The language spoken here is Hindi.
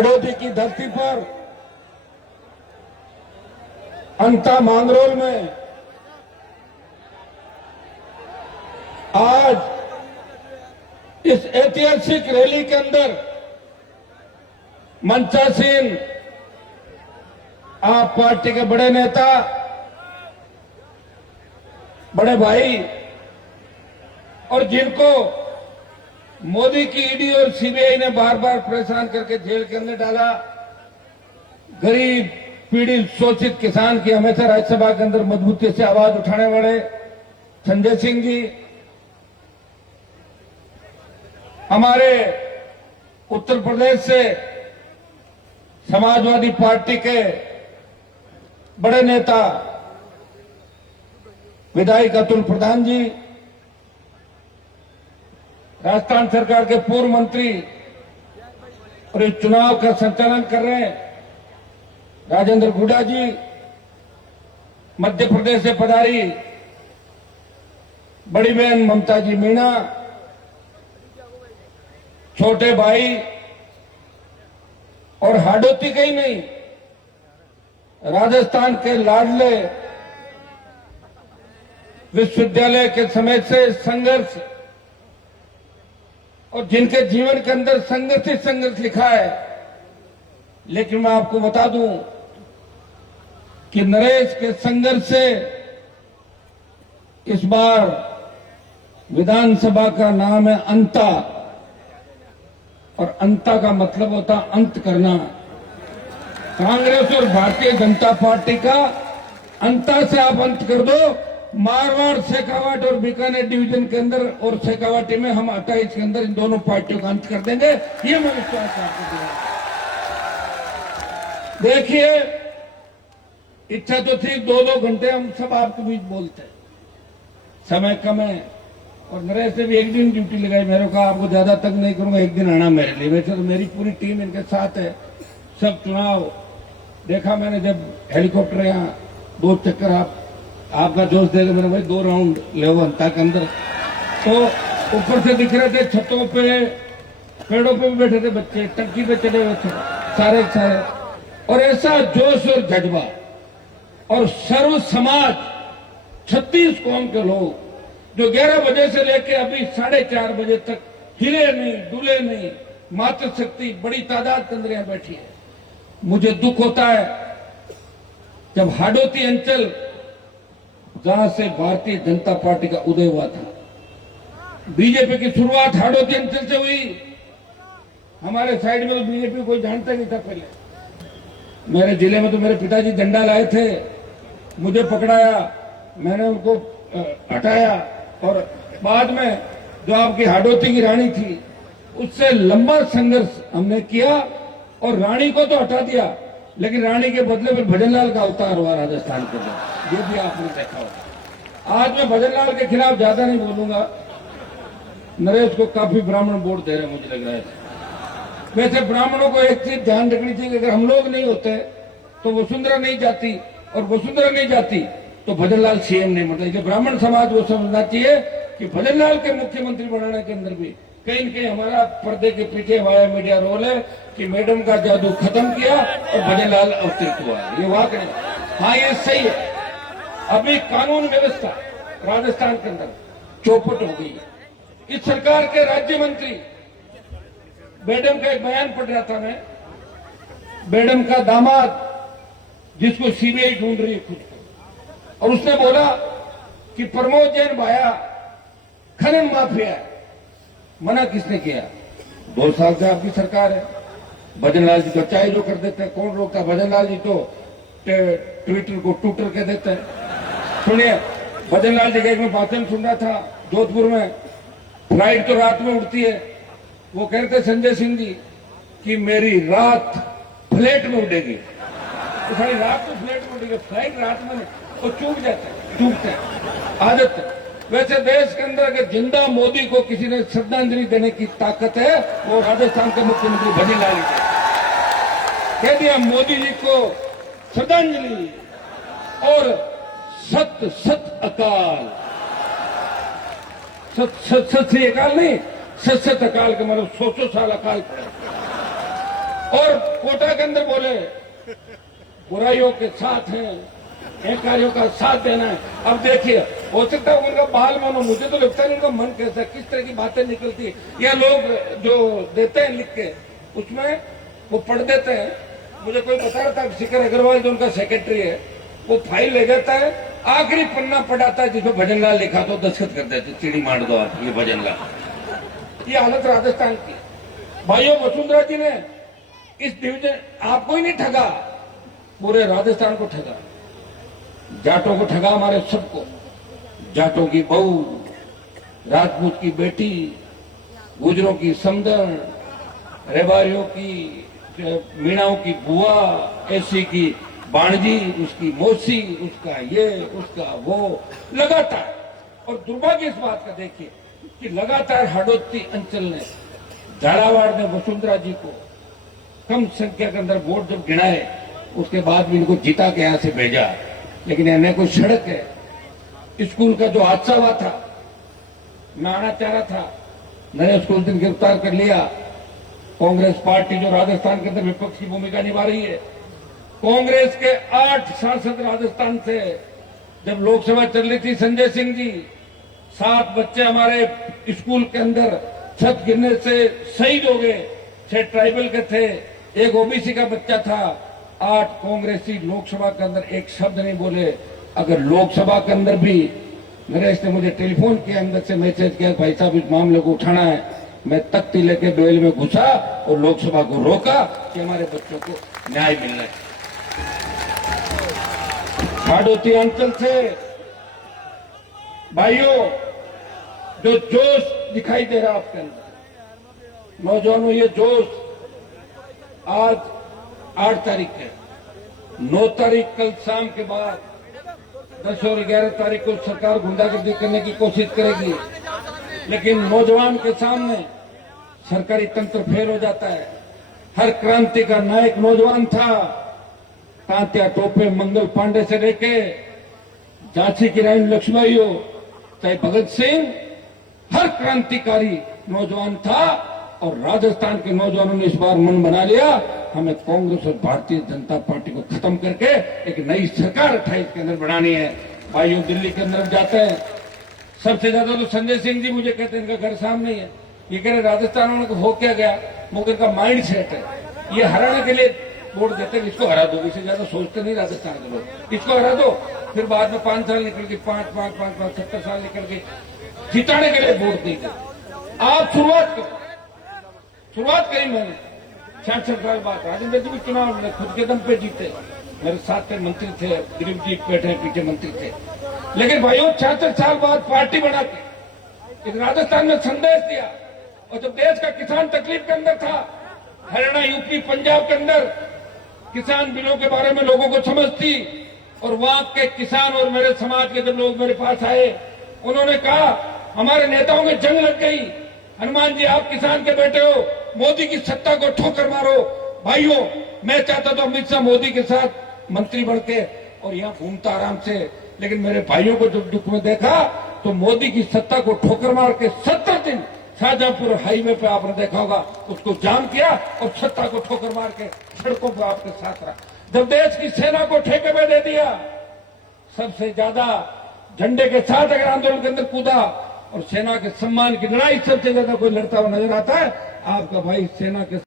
हाड़ौती की धरती पर अंता मांगरोल में आज इस ऐतिहासिक रैली के अंदर मंचासीन आप पार्टी के बड़े नेता, बड़े भाई और जिनको मोदी की ईडी और सीबीआई ने बार बार परेशान करके जेल के अंदर डाला, गरीब पीड़ित शोषित किसान की हमेशा राज्यसभा के अंदर मजबूती से आवाज उठाने वाले संजय सिंह जी, हमारे उत्तर प्रदेश से समाजवादी पार्टी के बड़े नेता विधायक अतुल प्रधान जी, राजस्थान सरकार के पूर्व मंत्री और इस चुनाव का संचालन कर रहे हैं राजेंद्र गुडा जी, मध्य प्रदेश से पधारी बड़ी बहन ममता जी मीणा, छोटे भाई और हाड़ौती के ही नहीं, राजस्थान के लाडले विश्वविद्यालय के समय से संघर्ष और जिनके जीवन के अंदर संघर्ष ही संघर्ष लिखा है। लेकिन मैं आपको बता दूं कि नरेश के संघर्ष से इस बार विधानसभा का नाम है अंता, और अंता का मतलब होता अंत करना। कांग्रेस और भारतीय जनता पार्टी का अंता से आप अंत कर दो। मारवाड़, शेखावाट और बीकानेर डिवीजन के अंदर और शेखावाटी में हम 28 के अंदर इन दोनों पार्टियों का अंत कर देंगे, ये मैं विश्वास आपको दिया। देखिए, इच्छा तो थी 2-2 घंटे हम सब आपके बीच बोलते, समय कम है और नरेश से भी एक दिन ड्यूटी लगाई। मेरे को आपको ज्यादा तक नहीं करूंगा, एक दिन आना मेरे लिए। वैसे तो मेरी पूरी टीम इनके साथ है। सब चुनाव देखा मैंने, जब हेलीकॉप्टर यहाँ 2 चक्कर आपका जोश देगा मैंने, भाई 2 राउंड ले अंता के अंदर, तो ऊपर से दिख रहे थे, छतों पे पेड़ों पे भी बैठे थे बच्चे, टंकी पे चढ़े हुए थे सारे सारे, और ऐसा जोश और जज्बा और सर्व समाज 36 कौम के लोग जो 11 बजे से लेकर अभी 4:30 बजे तक हिले नहीं डुले नहीं, मातृशक्ति बड़ी तादाद के अंदर यहां बैठी है। मुझे दुख होता है जब हाड़ौती अंचल, जहां से भारतीय जनता पार्टी का उदय हुआ था, बीजेपी की शुरुआत हाड़ौती अंचल से हुई। हमारे साइड में तो बीजेपी कोई जानता नहीं था पहले। मेरे जिले में तो मेरे पिताजी डंडा लाए थे, मुझे पकड़ाया, मैंने उनको हटाया, और बाद में जो आपकी हाड़ौती की रानी थी उससे लंबा संघर्ष हमने किया और रानी को तो हटा दिया, लेकिन रानी के बदले में भजनलाल का अवतार हुआ राजस्थान के अंदर, ये भी आपने देखा होगा। आज मैं भजनलाल के खिलाफ ज्यादा नहीं बोलूंगा, नरेश को काफी ब्राह्मण वोट दे रहे मुझे लग रहा है। वैसे ब्राह्मणों को एक चीज ध्यान रखनी चाहिए, अगर हम लोग नहीं होते तो वसुंधरा नहीं जाती, और वसुंधरा नहीं जाती तो भजनलाल सीएम नहीं बनता। इसलिए ब्राह्मण समाज को समझना चाहिए कि भजनलाल के मुख्यमंत्री बनाने के अंदर भी कहीं न कहीं हमारा पर्दे के पीछे वाया मीडिया रोल है कि मैडम का जादू खत्म किया और भजनलाल अवतरित हुआ। ये वाकई हाँ, ये सही है। अभी कानून व्यवस्था राजस्थान के अंदर चौपट हो गई। इस सरकार के राज्य मंत्री, मैडम का एक बयान पढ़ रहा था मैं, मैडम का दामाद जिसको सीबीआई ढूंढ रही है खुद को, और उसने बोला कि प्रमोद जैन भाया खनन माफिया है। मना किसने किया? 2 साल से आपकी सरकार है। भजनलाल जी तो चाहे जो कर देते हैं, कौन रोकता? भजनलाल जी तो ट्विटर को टूटर के देते हैं। सुनिए, भजनलाल जी का एक मैं भाषण सुन रहा था जोधपुर में, फ्लाइट तो रात में उड़ती है, वो कहते संजय सिंह जी कि मेरी रात फ्लाइट में उड़ेगी। तो सारी रात को फ्लाइट में उड़ेगी, फ्लाइट रात में तो चूक जाते हैं, चूकते हैं, आदत है। वैसे देश के अंदर अगर जिंदा मोदी को किसी ने श्रद्धांजलि देने की ताकत है, वो राजस्थान के मुख्यमंत्री भजनलाल जी कह दिया मोदी जी को श्रद्धांजलि, और सत सत अकाल, सत श्री अकाल नहीं, सत सत अकाल के मतलब 100 साल अकाल पड़े। और कोटा के अंदर बोले बुराइयों के साथ हैं, कार्यों का साथ देना है। अब देखिए, हो सकता है उनका बाल मन हो, मुझे तो लगता है उनका मन कैसा, किस तरह की बातें निकलती है, या लोग जो देते हैं लिख के उसमें वो पढ़ देते हैं। मुझे कोई बता रहा था, शिखर अग्रवाल जो उनका सेक्रेटरी है, वो फाइल ले जाता है, आखिरी पन्ना पढ़ाता है जिसमें भजन लाल लिखा तो दस्तखत कर देते, चिड़ी मार दो आप, ये भजन लाल। ये हालत राजस्थान की। भाइयों, वसुंधरा जी ने इस डिवीजन आपको ही नहीं ठगा, पूरे राजस्थान को ठगा, जाटों को ठगा, हमारे सबको। जाटों की बहू, राजपूत की बेटी, गुजरों की समदन, रेबारियों की, मीणाओं की बुआ, ऐसी की बाणजी, उसकी मौसी, उसका ये, उसका वो, लगातार। और दुर्भाग्य इस बात का देखिए कि लगातार हाड़ोती अंचल ने, झालावाड़ ने वसुंधरा जी को कम संख्या के अंदर वोट जब गिनाए, उसके बाद भी इनको जीता के यहां से भेजा। लेकिन इन्हें कोई सड़क है, स्कूल का जो हादसा हुआ था, मैं आना चाह रहा था, मैंने उसको उस दिन गिरफ्तार कर लिया। कांग्रेस पार्टी जो राजस्थान के अंदर विपक्ष की भूमिका निभा रही है, कांग्रेस के 8 सांसद राजस्थान से, जब लोकसभा चल रही थी, संजय सिंह जी, 7 बच्चे हमारे स्कूल के अंदर छत गिरने से शहीद हो गए, 6 ट्राइबल के थे, 1 ओबीसी का बच्चा था। 8 कांग्रेसी लोकसभा के अंदर एक शब्द नहीं बोले। अगर लोकसभा के अंदर भी नरेश ने मुझे टेलीफोन के अंदर से मैसेज किया, भाई साहब इस मामले को उठाना है, मैं तख्ती लेके बेल में घुसा और लोकसभा को रोका कि हमारे बच्चों को न्याय मिलना है। हाड़ोती अंचल से भाइयों, जो जोश दिखाई दे रहा आपके अंदर, नौजवानों, ये जोश आज 8 तारीख है, 9 तारीख कल शाम के बाद 10 और 11 तारीख को सरकार गुंडागर्दी करने की कोशिश करेगी। लेकिन नौजवान के सामने सरकारी तंत्र फेल हो जाता है। हर क्रांति का नायक नौजवान था, तांत्या टोपे मंगल पांडे से लेके झांसी की रानी लक्ष्मीबाई हो, चाहे भगत सिंह, हर क्रांतिकारी नौजवान था। और राजस्थान के नौजवानों ने इस बार मन बना लिया, हमें कांग्रेस और भारतीय जनता पार्टी को खत्म करके एक नई सरकार 28 के अंदर बनानी है। भाइयों, दिल्ली के अंदर जाते हैं, सबसे ज्यादा तो संजय सिंह जी मुझे कहते हैं इनका घर सामने ही है। ये कह रहे राजस्थान में हो क्या गया, मुझे इनका माइंड सेट है, ये हराने के लिए वोट देते हैं, इसको हरा दो, इससे ज्यादा सोचते नहीं राजस्थान के लोग, इसको हरा दो। फिर बाद में 5 साल निकल गए, 5 70 साल निकल गए, जिताने के लिए वोट नहीं देते। आप शुरुआत करो, शुरुआत करी मैंने 66 साल बाद। राजेंद्र जी भी चुनाव मैंने खुद के दम पे जीते, मेरे साथ के मंत्री थे, गरीब जी बैठे पीछे मंत्री थे। लेकिन भाइयों, 66 साल बाद पार्टी बना के राजस्थान में संदेश दिया। और जब देश का किसान तकलीफ के अंदर था, हरियाणा, यूपी, पंजाब के अंदर किसान बिलों के बारे में लोगों को समझ थी, और वहां के किसान और मेरे समाज के जब लोग मेरे पास आए, उन्होंने कहा हमारे नेताओं की जंग लग गई, हनुमान जी आप किसान के बेटे हो, मोदी की सत्ता को ठोकर मारो। भाइयों, मैं चाहता तो अमित शाह मोदी के साथ मंत्री बन के और यहाँ घूमता आराम से, लेकिन मेरे भाइयों को जब दुख में देखा तो मोदी की सत्ता को ठोकर मार के 70 दिन शाहजहांपुर हाईवे पे आपने देखा होगा, उसको जाम किया और सत्ता को ठोकर मार के सड़कों पर आपके साथ रहा। जब देश की सेना को ठेके में दे दिया, सबसे ज्यादा झंडे के साथ अगर आंदोलन के अंदर कूदा, और सेना के सम्मान की लड़ाई सबसे ज्यादा कोई लड़ता हुआ नजर आता है, आपका भाई सेना के